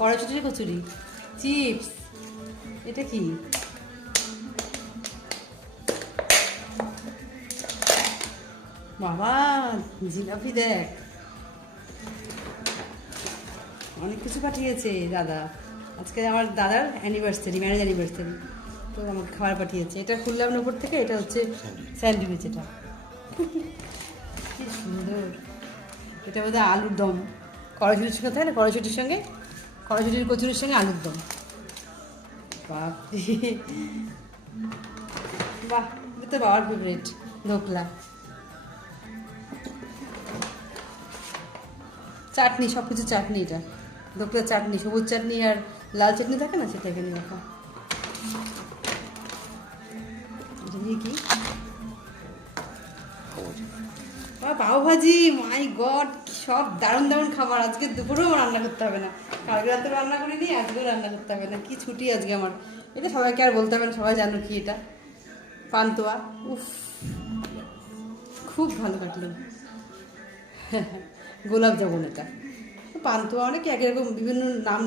কড়াইশুঁটি kachori, chips, এটা কি? বাবা, জিলাপি দেখ, অনেক কিছু পাঠিয়েছে দাদা। আজকে আমার দাদার অ্যানিভার্সারি, ম্যারেজ অ্যানিভার্সারি, তো আমাকে খাবার পাঠিয়েছে। এটা খুললাম উপর থেকে, এটা হচ্ছে স্যান্ডউইচ। এটা কি সুন্দর। এটা বোধহয় আলুর দম, কড়াইশুটির সঙ্গে থাকে না, কড়াইশুটির সঙ্গে, কড়াইশুটির কচুরির সঙ্গে আলুর দম। বাপরে, বাহ, এটা তো বাবার ফেভারিট ধোকলা। চাটনি, সব কিছু চাটনি, এটা ধোকলার চাটনি, সবুজ চাটনি আর লাল চাটনি থাকে না, সেটা এখানে রাখা। এটা দিয়ে কি? পাও ভাজি, মাই গড, সব দারুণ দারুণ খাবার। আজকে দুপুরেও রান্না করতে হবে না, কালকে রাতে রান্না করিনি, আজকেও রান্না করতে হবে না। কি ছুটি আজকে আমার। এটা সবাইকে আর বলতে হবে না, সবাই জানো কি এটা। পান্তুয়া, উফ, খুব ভালো কাটলো। গোলাপ জামুন, এটা পান্তুয়া, অনেকে এক রকম বিভিন্ন নাম